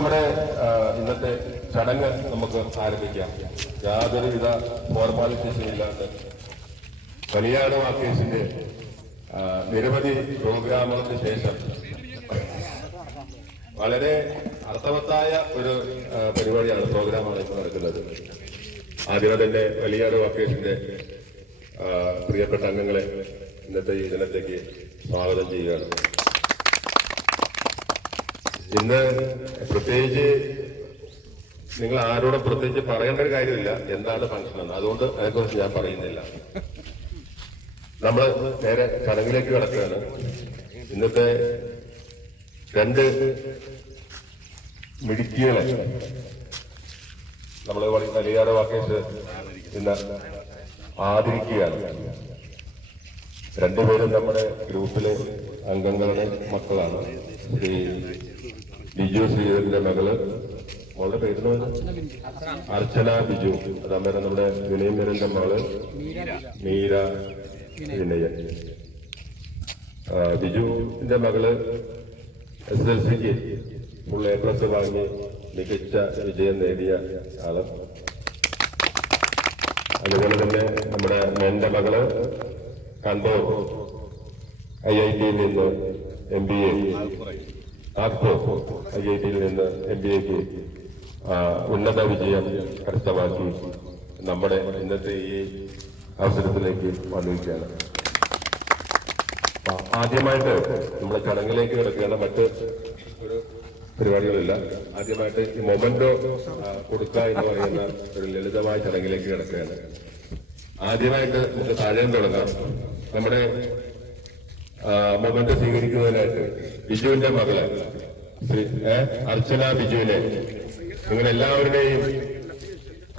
നമ്മുടെ ഇന്നത്തെ ചടങ്ങ് നമുക്ക് ആരംഭിക്കാം. യാതൊരുവിധ ഫോർമാലിറ്റീസും ഇല്ലാതെ കല്യാണ വാക്കേഴ്സിന്റെ നിരവധി പ്രോഗ്രാമുകൾക്ക് ശേഷം വളരെ അർത്ഥവത്തായ ഒരു പരിപാടിയാണ് പ്രോഗ്രാമാണ് നടക്കുന്നത്. ആദ്യമേ തന്നെ കല്യാണ വാക്കേഴ്സിന്റെ പ്രിയപ്പെട്ട അംഗങ്ങളെ ഇന്നത്തെ ഈ ദിനത്തേക്ക് സ്വാഗതം ചെയ്യുകയാണ്. ഇന്ന് പ്രത്യേകിച്ച് നിങ്ങൾ ആരോടും പ്രത്യേകിച്ച് പറയേണ്ട ഒരു കാര്യമില്ല. എന്താണ് ഫംഗ്ഷൻ എന്ന്. അതുകൊണ്ട് അതിനെക്കുറിച്ച് ഞാൻ പറയുന്നില്ല. നമ്മൾ നേരെ ചടങ്ങിലേക്ക് കിടക്കുകയാണ്. ഇന്നത്തെ രണ്ട് മിടുക്കികളെ നമ്മൾ വലിയാട് വാക്കേഷ് ഇന്ന് ആദരിക്കുകയാണ്. രണ്ടുപേരും നമ്മുടെ ഗ്രൂപ്പിലെ അംഗങ്ങളുടെ മക്കളാണ്. ശ്രീ ബിജു ശ്രീധരന്റെ മകൾ. മോളുടെ പേരുന്നത് അർച്ചന ബിജു. അതേ നമ്മുടെ വിനയമേരന്റെ മകൾ. മീര വിനയൻ. ബിജുവിന്റെ മകൾ എസ് എൽ സിക്ക് ഫുൾ എ പ്ലസ് വാങ്ങി മികച്ച വിജയം നേടിയ ആൾ. അതുപോലെ തന്നെ നമ്മുടെ എന്റെ മകൾ കണ്ടോ ഐ ഐ ടിയിൽ നിന്ന് M B A Nagpur I I ടിയിൽ നിന്ന് എം ബി എക്ക് ഉന്നത വിജയം കരസ്ഥമാക്കി നമ്മുടെ ഇന്നത്തെ ഈ അവസരത്തിലേക്ക് വന്നിരിക്കുകയാണ്. ആദ്യമായിട്ട് നമ്മുടെ ചടങ്ങിലേക്ക് കിടക്കുകയാണ് മറ്റ് പരിപാടികളില്ല. ആദ്യമായിട്ട് ഈ മൊമെന്റോ കൊടുക്ക എന്ന് പറയുന്ന ഒരു ലളിതമായ ചടങ്ങിലേക്ക് കിടക്കുകയാണ്. ആദ്യമായിട്ട് നമുക്ക് താഴെ തുടങ്ങാം. നമ്മുടെ മൊമെന്റ് സ്വീകരിക്കുന്നതിനായിട്ട് ബിജുവിന്റെ മകൾ. അർച്ചന ബിജുവിനെ. നിങ്ങൾ എല്ലാവരുടെയും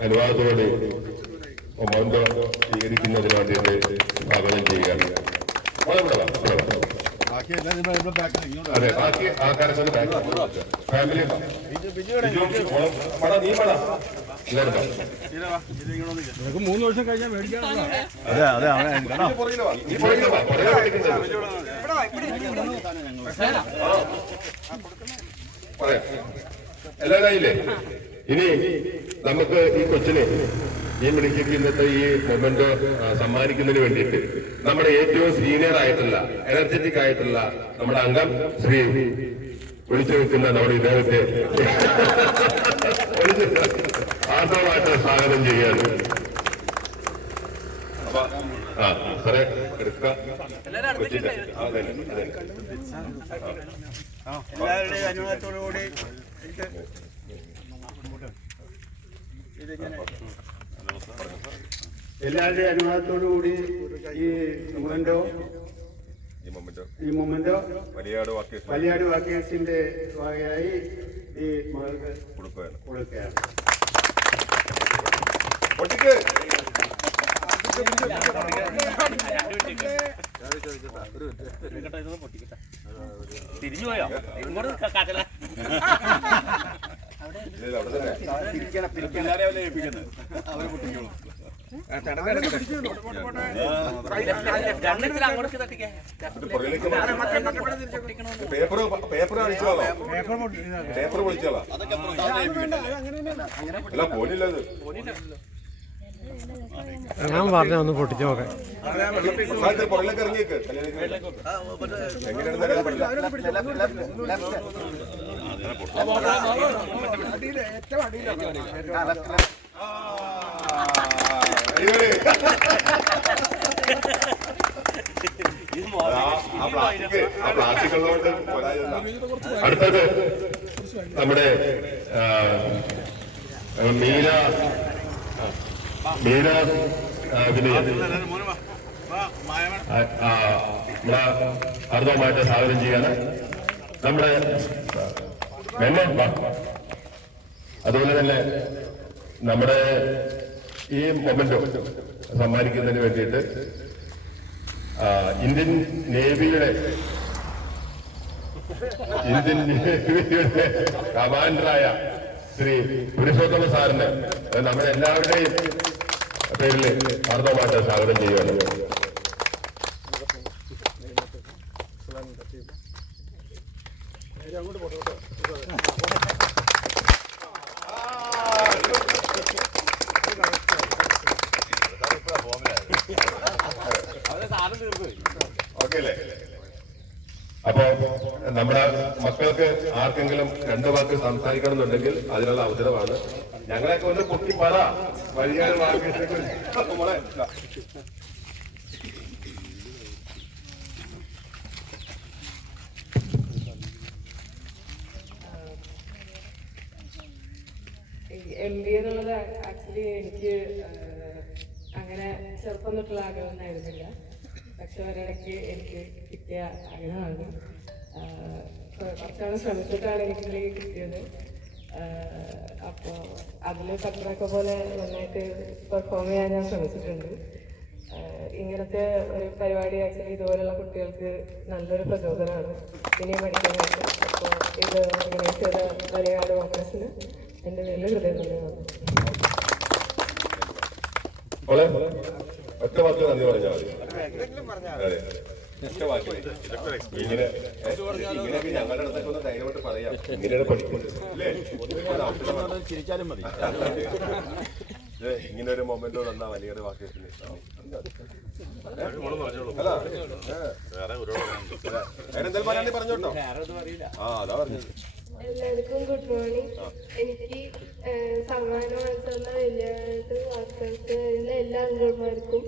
അനുവാദത്തോടെ മൊമെന്റ് സ്വീകരിക്കുന്നതിന് വേണ്ടിയിട്ട് സ്വാഗതം ചെയ്യുകയാണ്. അതെ ബാക്കി ആൾക്കാരൊക്കെ ഫാമിലി നീ വാടാ. നിനക്ക് മൂന്ന് വർഷം കഴിഞ്ഞാൽ മേടിക്കാൻ അതെ അതെ അവനെ കേട്ടോ നീ പുറകിൽ വാ. നീ പുറകിൽ വാ. പുറകിൽ മേടിക്കുന്നത്. പറയാം എല്ലാവരും ആയില്ലേ ഇനി നമുക്ക് ഈ കൊച്ചിനെ ഈ മിടുക്കിക്ക് ഇന്നത്തെ ഈ മൊമെന്റ് സമ്മാനിക്കുന്നതിന് വേണ്ടിയിട്ട് നമ്മുടെ ഏറ്റവും സീനിയർ ആയിട്ടുള്ള എനർജറ്റിക് ആയിട്ടുള്ള നമ്മുടെ അംഗം ശ്രീ വിളിച്ചു വെക്കുന്ന നമ്മുടെ ഇദ്ദേഹത്തെ ആർത്തവമായിട്ട് ആർദ്രമായിട്ട് സ്വാഗതം ചെയ്യാൻ. ആ സാറേ എല്ലാവരുടെയും അനുവാദത്തോടു കൂടി ഇതിങ്ങനെ എല്ലാവരുടെയും അനുഭവത്തോടുകൂടി ഈ മൊമെന്റോ ഈ മൊമെന്റോ ഈ മൊമെന്റോ? വലിയാട് വാക്കേഴ്സിന്റെ വകയായി ഈ മകൾക്ക് കൊടുക്കുകയാണ്. കൊടുക്കുകയാണ്. പൊട്ടിക്ക്. തിരിഞ്ഞു പോയോ ഇങ്ങോട്ട് കാക്കല അവിടെ തന്നെ. രണ്ടെണ്ണത്തിൽ അങ്ങോട്ട് തട്ടിക്കേ ഇത് പുറകിലേക്ക് പേപ്പർ പേപ്പർ അടിച്ചോളാം പേപ്പർ പൊളിച്ചോളാം അല്ല ഞാൻ പറഞ്ഞ ഒന്ന് പൊട്ടിച്ചു നോക്കാൻ സാറിന്റെ അടുത്തത് നമ്മുടെ മീന മീന അർദ്ധമായിട്ട് സ്വാഗതം ചെയ്യാണ്. നമ്മുടെ മെന്നെ അതുപോലെ തന്നെ നമ്മുടെ ഈ മൊമെന്റോ സമ്മാനിക്കുന്നതിന് വേണ്ടിയിട്ട് ഇന്ത്യൻ നേവിയുടെ ഇന്ത്യൻ നേവിയുടെ കമാൻഡറായ ശ്രീ പുരുഷോത്തമ സാറിന് നമ്മുടെ എല്ലാവരുടെയും പേരിൽ അർദ്ധമായിട്ട് സ്വാഗതം ചെയ്യുകയാണ് ഓക്കെ അല്ലേ അപ്പൊ നമ്മുടെ മക്കൾക്ക് ആർക്കെങ്കിലും രണ്ടു വാക്ക് സംസാരിക്കണം എന്നുണ്ടെങ്കിൽ അതിനുള്ള അവസരമാണ്. ഞങ്ങളെയൊക്കെ ഒന്ന് കുട്ടി പറ. വാക്ക് എം ബി എന്നുള്ളത് ആക്ച്വലി എനിക്ക് അങ്ങനെ ചെറുപ്പം തൊട്ടുള്ള ആഗ്രഹമൊന്നായിരുന്നില്ല പക്ഷെ ഒരിടയ്ക്ക് എനിക്ക് കിട്ടിയ ആഗ്രഹമാണ്. കുറച്ചാണ് ശ്രമിച്ചിട്ടാണ് എനിക്ക് ഇതിലേക്ക് കിട്ടിയത് അപ്പോൾ അതിൽ പത്രമൊക്കെ പോലെ നന്നായിട്ട് പെർഫോം ചെയ്യാൻ ഞാൻ ശ്രമിച്ചിട്ടുണ്ട് ഇങ്ങനത്തെ ഒരു പരിപാടി ആക്ച്വലി ഇതുപോലുള്ള കുട്ടികൾക്ക് നല്ലൊരു പ്രചോദനമാണ് ഇനിയും പഠിക്കാനായിട്ട് അപ്പോൾ ഇത് ഓർഗനൈസ് ചെയ്ത കോൺഗ്രസിന് എന്റെ വലിയ ഹൃദയം തന്നെയാണ് ഒറ്റ വാക്ക് നന്ദി പറഞ്ഞാൽ മതി ചിരിച്ചാലും മതി ഇങ്ങനെ ഒരു മൊമെന്റോ തന്നാ വലിയ വാക്ക് അല്ല വേറെന്തെങ്കിലും പറയാണ്ടി പറഞ്ഞോട്ടോ ആ അതാ പറഞ്ഞത് എല്ലാവർക്കും ഗുഡ് മോർണിംഗ് എനിക്ക് സമ്മാനം വാങ്ങിച്ചുള്ള വലിയ വാക്കുകൾക്ക് എല്ലാ അംഗന്മാർക്കും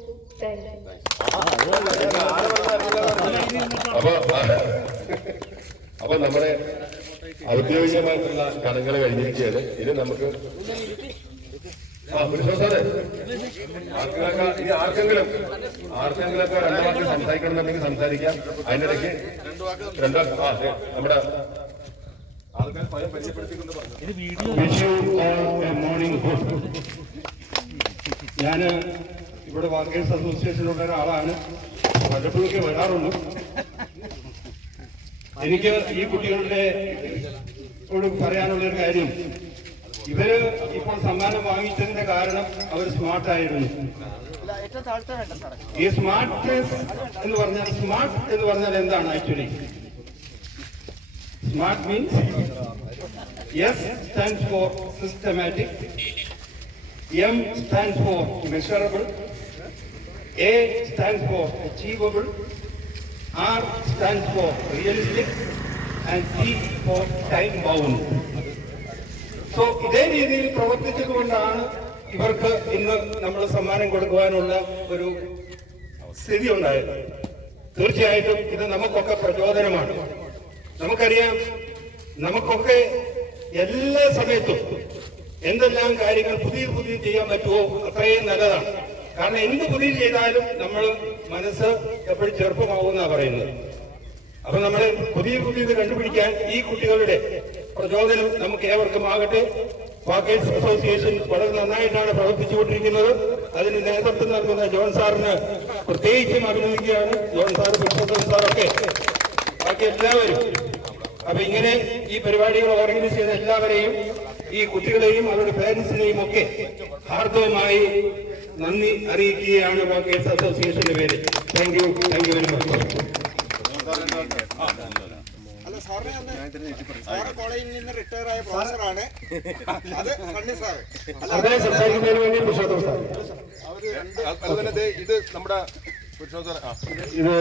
അപ്പൊ നമ്മുടെ ഔദ്യോഗികമായിട്ടുള്ള കടങ്ങളെ കഴിഞ്ഞിരിക്കുകയാണ്. ഇത് നമുക്ക് ആർക്കെങ്കിലും ആർക്കെങ്കിലൊക്കെ രണ്ടു വാക്ക് സംസാരിക്കണമെന്നുണ്ടെങ്കിൽ സംസാരിക്കാം. അതിനിടയ്ക്ക് രണ്ടു നമ്മുടെ ആൾക്കാർ സ്വയം പരിചയപ്പെടുത്തിക്കൊണ്ട് പറഞ്ഞു ഞാൻ ഇവിടെ വർക്കേഴ്സ് അസോസിയേഷനിലുള്ള ഒരാളാണ്. വല്ലപ്പോഴൊക്കെ വരാറുള്ളൂ എനിക്ക് ഈ കുട്ടികളുടെ പറയാനുള്ള ഒരു കാര്യം. ഇവർ ഇപ്പോൾ സമ്മാനം വാങ്ങിച്ചതിന്റെ കാരണം അവർ സ്മാർട്ട് ആയിരുന്നു. ഈ സ്മാർട്ട് എന്ന് പറഞ്ഞാൽ സ്മാർട്ട് എന്ന് പറഞ്ഞാൽ എന്താണ് actually smart means S stands for systematic, M stands for measurable, A stands for achievable, R stands for realistic, and T for time bound. So ഇതേ രീതിയിൽ പ്രവർത്തിച്ചതുകൊണ്ടാണ് ഇവർക്ക് ഇന്ന് നമ്മൾ സമ്മാനം കൊടുക്കുവാനുള്ള ഒരു സ്ഥിതി ഉണ്ടായത് തീർച്ചയായിട്ടും ഇത് നമുക്കൊക്കെ പ്രചോദനമാണ് നമുക്കറിയാം നമുക്കൊക്കെ എല്ലാ സമയത്തും എന്തെല്ലാം കാര്യങ്ങൾ പുതിയ പുതിയ ചെയ്യാൻ പറ്റുമോ അത്രയും നല്ലതാണ്. കാരണം എന്ത് പുതിയ ചെയ്താലും നമ്മൾ മനസ്സ് എപ്പോഴും ചെറുപ്പമാവുന്ന പറയുന്നത്. അപ്പൊ നമ്മൾ പുതിയ പുതിയത് കണ്ടുപിടിക്കാൻ ഈ കുട്ടികളുടെ പ്രചോദനം നമുക്ക് ഏവർക്കും ആകട്ടെ. വാക്കേഴ്സ് അസോസിയേഷൻ വളരെ നന്നായിട്ടാണ് പ്രവർത്തിച്ചുകൊണ്ടിരിക്കുന്നത്. അതിന് നേതൃത്വം നൽകുന്ന ജോൺ സാറിന് പ്രത്യേകിച്ചും അഭിനന്ദിക്കുകയാണ്. ജോൺ സാർ പുരുഷോത്തമൻ സാറൊക്കെ ബാക്കി എല്ലാവരും അപ്പൊ ഇങ്ങനെ ഈ പരിപാടികൾ ഓർഗനൈസ് ചെയ്ത എല്ലാവരെയും ഈ കുട്ടികളെയും അവരുടെ പേരൻസിനെയും ഒക്കെ ഹാർദവമായി നന്ദി അറിയിക്കുകയാണ് വോക്കേഴ്സ് അസോസിയേഷന്റെ പേര് thank you thank you very much അല്ല സാറിനെ സാറ് കോളേജിൽ നിന്ന് റിട്ടയർ ആയ പ്രൊഫസറാണ്. അത് സണ്ണി സാറ്. അല്ല അതേ സംസാരിക്കുന്നതിന് വേണ്ടി പുരുഷോത്തമ സാർ അവർ അതുപോലെ ഇത് നമ്മുടെ ഇത്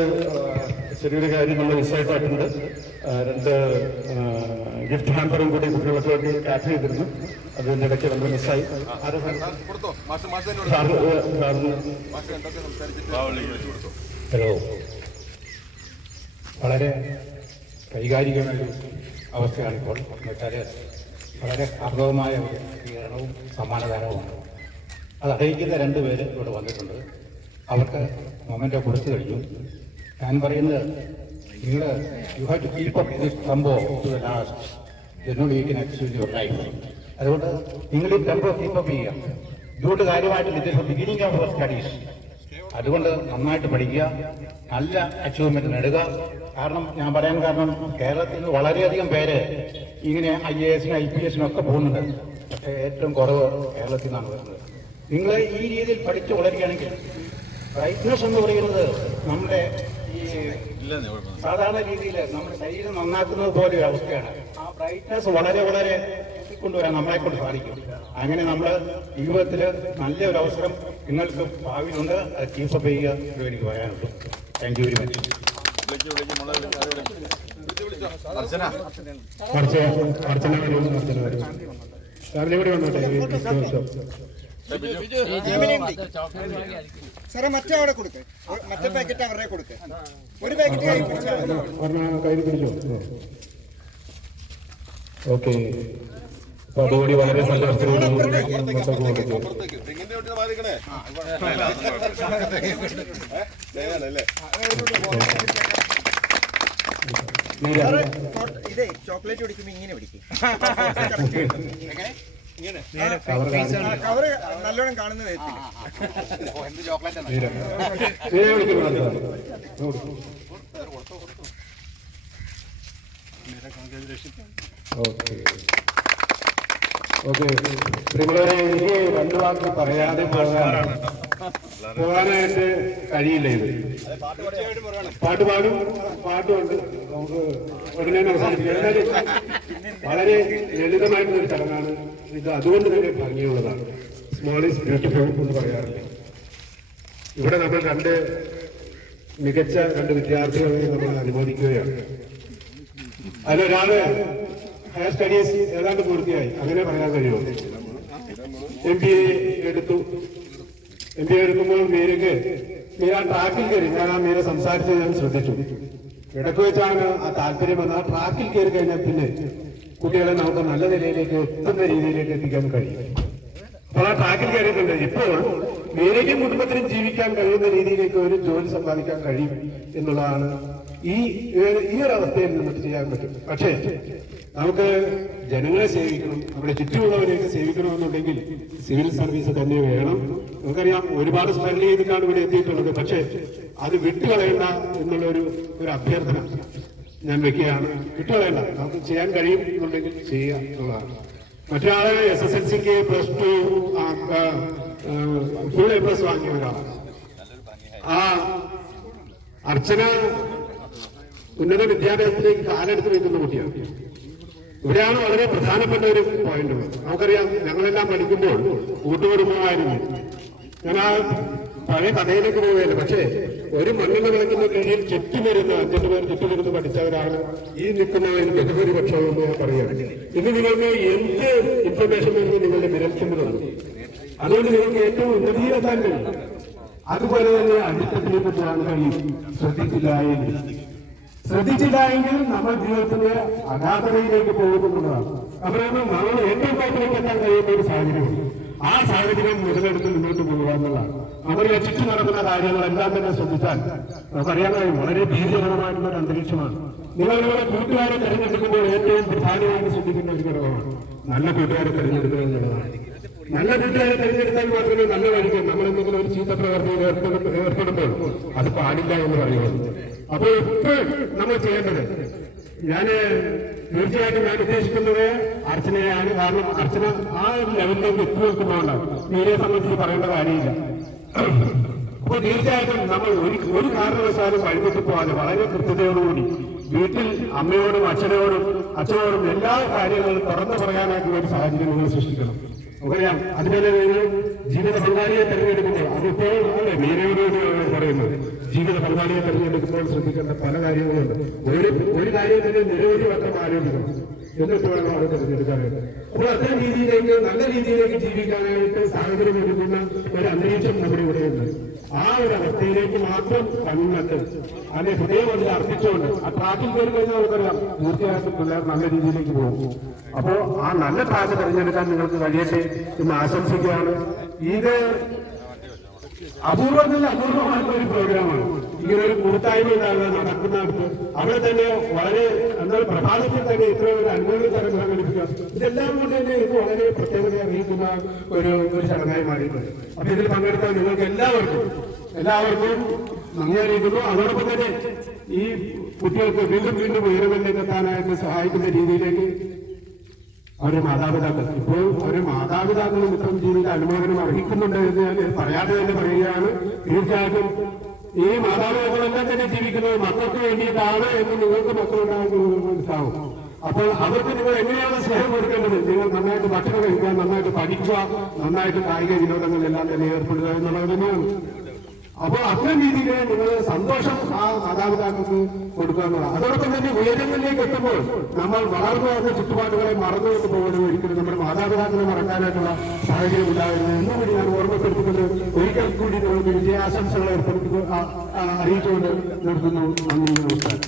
ചെറിയൊരു കാര്യം നമ്മൾ മിസ്സായിട്ടുണ്ട് രണ്ട് ഗിഫ്റ്റ് ഹാമ്പറും കൂടി കുട്ടികൾക്ക് വേണ്ടി കാറ്റ് ചെയ്തിരുന്നു. അതിന്റെ ഇടയ്ക്ക് നമ്മൾ മിസ്സായി. ഹലോ. വളരെ വൈകാരികമായ അവസ്ഥയാണ് ഇപ്പോൾ. എന്നുവെച്ചാൽ വളരെ അർഹവുമായ ഒരു സ്വീകരണവും സമ്മാനദാനവുമാണ്. അത് അറിയിക്കുന്ന രണ്ട് പേര് ഇവിടെ വന്നിട്ടുണ്ട്. അവർക്ക് മൊമെന്റ് കൊടുത്തു കഴിഞ്ഞു. ഞാൻ പറയുന്നത് നിങ്ങൾ you have to keep up this സംഭവം ടു ദ ലാസ്റ്റ് എന്നോട് you can achieve your life അതുകൊണ്ട് നിങ്ങൾ ഈ ടെമ്പോ കീപ്പ് അപ്പ് ചെയ്യുക. ഇതുകൊണ്ട് കാര്യമായിട്ട് ഇത് ബിഗിനിങ് ഓഫ് അവർ സ്റ്റഡീസ് അതുകൊണ്ട് നന്നായിട്ട് പഠിക്കുക. നല്ല അച്ചീവ്മെന്റ് നേടുക. കാരണം ഞാൻ പറയാൻ കാരണം കേരളത്തിൽ നിന്ന് വളരെയധികം പേര് ഇങ്ങനെ ഐ എ എസിനും ഐ പി എസിനും ഒക്കെ പോകുന്നുണ്ട്. പക്ഷേ ഏറ്റവും കുറവ് കേരളത്തിൽ നിന്നാണ് വരുന്നത്. നിങ്ങൾ ഈ രീതിയിൽ പഠിച്ചു വളരുകയാണെങ്കിൽ ബ്രൈറ്റ്നസ് എന്ന് പറയുന്നത് നമ്മുടെ ഈ സാധാരണ രീതിയിൽ നമ്മുടെ ശരീരം നന്നാക്കുന്നത് പോലെ ഒരു അവസ്ഥയാണ് ആ ബ്രൈറ്റ്നസ് വളരെ വളരെ കൊണ്ടുവരാൻ നമ്മളെ കൊണ്ട് സാധിക്കും അങ്ങനെ നമ്മൾ ജീവിതത്തിൽ നല്ലൊരു അവസരം നിങ്ങൾക്ക് ഭാവിയിലുണ്ട് അത് ചീഫ് അപ്പ് ചെയ്യുക എന്ന് എനിക്ക് പറയാനുള്ളൂ thank you very much Archana Archana വരും അർച്ചന വരും രാവിലെ കൂടി വന്നോട്ടെ. സാറേ മറ്റേ അവിടെ കൊടുക്ക്. മറ്റേ പാക്കറ്റ് അവരുടെ കൊടുക്ക്. ഒരു പാക്കറ്റ് കൈ പിടിച്ചാൽ ഓക്കെ. അതുകൂടി വളരെ ഫോട്ടോ- ഇതേ ചോക്ലേറ്റ് പിടിക്കുമ്പോ ഇങ്ങനെ പിടിക്കും കവറ് നല്ലോണം കാണുന്ന ഓക്കെ. ഓക്കെ. പ്രിയമുള്ളവരെ എനിക്ക് രണ്ടു വാക്ക് പറയാതെ പോകാനാണ്. പോകാനായിട്ട് കഴിയില്ല ഇത്. പാട്ട് പാടും പാട്ടുമുണ്ട് നമുക്ക് ഉടനെ അവസാനിക്കാം വളരെ ലളിതമായിട്ടുള്ള ഒരു ചടങ്ങാണ്. ഇത് അതുകൊണ്ട് തന്നെ ഭംഗിയുള്ളതാണ്. സ്മോൾ ഈസ് ബ്യൂട്ടിഫുൾ എന്ന് പറയാറില്ല. ഇവിടെ നമ്മൾ രണ്ട് മികച്ച രണ്ട് വിദ്യാർത്ഥികളെ നമ്മൾ അനുമോദിക്കുകയാണ്. അതിലൊരാൾ ഹയർ സ്റ്റഡീസ് ഏതാണ്ട് പൂർത്തിയായി. അങ്ങനെ പറയാൻ കഴിയുമോ? എം ബി എ എടുത്തു. എം ബി എ എടുക്കുമ്പോൾ മീനക്ക് മീര ട്രാക്കിൽ കയറി. ഞാൻ ആ മീര സംസാരിച്ചത് ഞാൻ ശ്രദ്ധിച്ചു. ഇടയ്ക്ക് വെച്ചാണ് ആ താല്പര്യം വന്നത്. ആ ട്രാക്കിൽ കയറി കഴിഞ്ഞാൽ പിന്നെ കുട്ടികളെ നമുക്ക് നല്ല നിലയിലേക്ക് എത്തുന്ന രീതിയിലേക്ക് എത്തിക്കാൻ കഴിയും. അപ്പോൾ ആ ട്രാക്കിൽ കയറിയിട്ടുണ്ട്. ഇപ്പോൾ മീരയ്ക്കും കുടുംബത്തിനും ജീവിക്കാൻ കഴിയുന്ന രീതിയിലേക്ക് ഒരു ജോലി സമ്പാദിക്കാൻ കഴിയും എന്നുള്ളതാണ് ഈ ഈ ഒരു അവസ്ഥയിൽ നിന്നിട്ട് ചെയ്യാൻ പറ്റും. പക്ഷേ നമുക്ക് ജനങ്ങളെ സേവിക്കണം നമ്മുടെ ചുറ്റുമുള്ളവരെയൊക്കെ സേവിക്കണമെന്നുണ്ടെങ്കിൽ സിവിൽ സർവീസ് തന്നെ വേണം. നമുക്കറിയാം ഒരുപാട് സ്മരണ ചെയ്തിട്ടാണ് ഇവിടെ എത്തിയിട്ടുള്ളത്. പക്ഷേ അത് വിട്ടുകളയണ്ട എന്നുള്ള ഒരു ഒരു അഭ്യർത്ഥന ഞാൻ വെക്കുകയാണ്. വിട്ടുകളയണ്ട. നമുക്ക് ചെയ്യാൻ കഴിയും എന്നുണ്ടെങ്കിൽ ചെയ്യുക എന്നുള്ളതാണ്. മറ്റൊരാൾ എസ് എസ് എൽ സിക്ക് plus two full A plus വാങ്ങിയ ഒരാളാണ്. ആ അർച്ചന ഉന്നത വിദ്യാഭ്യാസത്തിലേക്ക് കാലെടുത്ത് വെക്കുന്ന കുട്ടിയാണ്. ഇവിടെയാണ് വളരെ പ്രധാനപ്പെട്ട ഒരു പോയിന്റ് നമുക്കറിയാം ഞങ്ങളെല്ലാം പഠിക്കുമ്പോൾ കൂട്ടുകുടുംബമായിരുന്നു ഞാൻ ആ പഴയ കഥയിലേക്ക് പോവുകയല്ല പക്ഷേ ഒരു മണ്ണിൽ വിളക്കിന്റെ കീഴിൽ വരുന്ന അഞ്ചെട്ട് പേർ ചുറ്റുമരുന്ന് പഠിച്ചവരാണ് ഈ നിൽക്കുന്നവരിൽ ബഹുഭൂരിപക്ഷം എന്ന് ഞാൻ പറയുകയാണ് ഇന്ന് നിങ്ങൾക്ക് എന്ത് ഇൻഫർമേഷൻ വരുന്നത് നിങ്ങളുടെ വിരൽച്ചുമ്പിലുണ്ട് അതുകൊണ്ട് നിങ്ങൾക്ക് ഏറ്റവും ഉന്നതിയിലെത്താൻ കഴിയും അതുപോലെ തന്നെ അടിത്തട്ടിലേക്ക് പോകാൻ കഴിയും. ശ്രദ്ധിച്ചില്ല എങ്കിൽ ശ്രദ്ധിച്ചില്ല നമ്മൾ ജീവിതത്തിന്റെ അനാഥതയിലേക്ക് പോകുന്നതാണ് അപ്പോഴാണ് നമ്മൾ ഏറ്റവും ടോപ്പിലേക്ക് എത്താൻ കഴിയുന്ന ഒരു സാഹചര്യം. ആ സാഹചര്യം മുതലെടുത്ത് മുന്നോട്ട് പോകുക എന്നുള്ളതാണ്. അവർ ചുറ്റും നടക്കുന്ന കാര്യങ്ങളെല്ലാം തന്നെ ശ്രദ്ധിച്ചാൽ നമുക്കറിയാൻ കഴിയും വളരെ ഭീകരമായിട്ടുള്ള ഒരു അന്തരീക്ഷമാണ്. നിങ്ങൾ നിങ്ങളുടെ കൂട്ടുകാരെ തിരഞ്ഞെടുക്കുമ്പോൾ ഏറ്റവും പ്രധാനമായിട്ട് ശ്രദ്ധിക്കുന്ന ഒരു ഘടകമാണ് നല്ല കൂട്ടുകാരെ തിരഞ്ഞെടുക്കുക എന്നുള്ളതാണ്. നല്ല കൂട്ടുകാരെ തിരഞ്ഞെടുത്താൽ മാത്രമേ നല്ല വഴിക്ക് നമ്മൾ എന്തെങ്കിലും ഒരു ചീത്ത പ്രവർത്തിയിൽ ഏർപ്പെടുമ്പോൾ അത് പാടില്ല എന്ന് പറയുന്നത് അപ്പോൾ ഇപ്പോൾ നമ്മൾ ചെയ്യേണ്ടത്. ഞാൻ തീർച്ചയായിട്ടും ഞാൻ ഉദ്ദേശിക്കുന്നത് അർച്ചനയാണ് കാരണം അർച്ചന ആ ലെവലിലേക്ക് എത്തി നിൽക്കുന്നതുകൊണ്ട് തീരെ സംബന്ധിച്ച് പറയേണ്ട കാര്യമില്ല. അപ്പോൾ തീർച്ചയായിട്ടും നമ്മൾ ഒരു ഒരു കാരണവശാലും വഴിവിട്ട് പോകാതെ വളരെ കൃത്യതയോടുകൂടി വീട്ടിൽ അമ്മയോടും അച്ഛനോടും അച്ഛനോടും എല്ലാ കാര്യങ്ങളും തുറന്നു പറയാനായിട്ടുള്ള ഒരു സാഹചര്യം നിങ്ങൾ സൃഷ്ടിക്കണം. നമുക്കറിയാം അതുപോലെ ജീവിത പങ്കാളിയെ തെരഞ്ഞെടുക്കുമ്പോൾ അതിപ്പോൾ മീനയോട് പറയുന്നത്. ജീവിത പങ്കാളിയെ തെരഞ്ഞെടുക്കുമ്പോൾ ശ്രദ്ധിക്കേണ്ട പല കാര്യങ്ങളുണ്ട്. ഒരു ഒരു കാര്യം തന്നെ നിരവധി വട്ടം ആലോചിക്കണം എന്നിട്ട് വേണം അത് തെരഞ്ഞെടുക്കാനായിട്ട്. അപ്പോൾ അത്തരം രീതിയിലേക്ക് നല്ല രീതിയിലേക്ക് ജീവിക്കാനായിട്ട് സാഹചര്യം ഒരുക്കുന്ന ഒരു അന്തരീക്ഷം നമ്മുടെ ഇവിടെയുണ്ട്. ആ ഒരു അവസ്ഥയിലേക്ക് മാത്രം കണ്ണിട്ട് അതിന്റെ ഹൃദയം അതിൽ അർപ്പിച്ചുകൊണ്ട് ആ ട്രാക്കിൽ കയറി കഴിഞ്ഞാൽ നമുക്കറിയാം തീർച്ചയായിട്ടും പിള്ളേർ നല്ല രീതിയിലേക്ക് പോകും. അപ്പോ ആ നല്ല ട്രാക്ക് തിരഞ്ഞെടുക്കാൻ നിങ്ങൾക്ക് കഴിയട്ടെ എന്ന് ആശംസിക്കുകയാണ്. ഇത് അപൂർവത്തിൽ അപൂർവമായിട്ടുള്ള ഒരു പ്രോഗ്രാമാണ്. ഇങ്ങനെ ഒരു കൂട്ടായ്മ നടക്കുന്ന അവിടെ തന്നെ വളരെ എന്നാൽ പ്രഭാതത്തിൽ തന്നെ ഇത്രയും ഒരു അൻപത് തരം സംഘടിപ്പിക്കുക ഇതെല്ലാം കൊണ്ട് തന്നെ ഇത് വളരെ പ്രത്യേകത അറിയിക്കുന്ന ഒരു ഒരു ചടങ്ങായി മാറിയിട്ടുണ്ട്. അപ്പൊ ഇതിൽ പങ്കെടുത്ത നിങ്ങൾക്ക് എല്ലാവർക്കും എല്ലാവർക്കും നന്ദി അറിയിക്കുന്നു അതോടൊപ്പം തന്നെ ഈ കുട്ടികൾക്ക് വീണ്ടും വീണ്ടും ഉയരങ്ങളിലേക്ക് എത്താനായിട്ട് സഹായിക്കുന്ന രീതിയിലേക്ക് അവരെ മാതാപിതാക്കൾ ഇപ്പോൾ അവരെ മാതാപിതാക്കളും ഇത്തരം രീതിയിൽ അനുമോദനം അർഹിക്കുന്നുണ്ട് എന്ന് ഞാൻ പറയാതെ തന്നെ പറയുകയാണ്. തീർച്ചയായിട്ടും ഈ മാതാപിതാക്കളെല്ലാം തന്നെ ജീവിക്കുന്നത് മക്കൾക്ക് വേണ്ടിയിട്ടാണ് എന്ന് നിങ്ങൾക്ക് മക്കളുണ്ടാകുന്നത് മനസ്സിലാവും. അപ്പോൾ അവർക്ക് നിങ്ങൾ എങ്ങനെയാണ് സ്നേഹം കൊടുക്കേണ്ടത്? നിങ്ങൾ നന്നായിട്ട് ഭക്ഷണം കഴിക്കുക നന്നായിട്ട് പഠിക്കുക നന്നായിട്ട് കായിക വിനോദങ്ങളിലെല്ലാം തന്നെ ഏർപ്പെടുക എന്നുള്ളത് തന്നെയാണ്. അപ്പോൾ അത്തരം രീതിയിൽ നിങ്ങൾ സന്തോഷം ആ മാതാപിതാക്കൾക്ക് കൊടുക്കുക എന്നുള്ളത് അതോടൊപ്പം തന്നെ ഉയരങ്ങളിലേക്ക് എത്തുമ്പോൾ നമ്മൾ വളർന്നു വന്ന ചുറ്റുപാടുകളെ മറന്നുകൊണ്ട് പോകുന്നത് ഒരിക്കലും നമ്മുടെ മാതാപിതാക്കളെ മറക്കാനായിട്ടുള്ള സാഹചര്യം ഉണ്ടാകരുത് എന്നുകൂടി ഞാൻ ഓർമ്മപ്പെടുത്തിക്കൊണ്ട് ഒരിക്കൽ കൂടി നിങ്ങൾക്ക് വിജയാശംസകൾ ഏർപ്പെടുത്തി അറിയിച്ചുകൊണ്ട് നിർത്തുന്നു. നന്ദി നമസ്കാരം.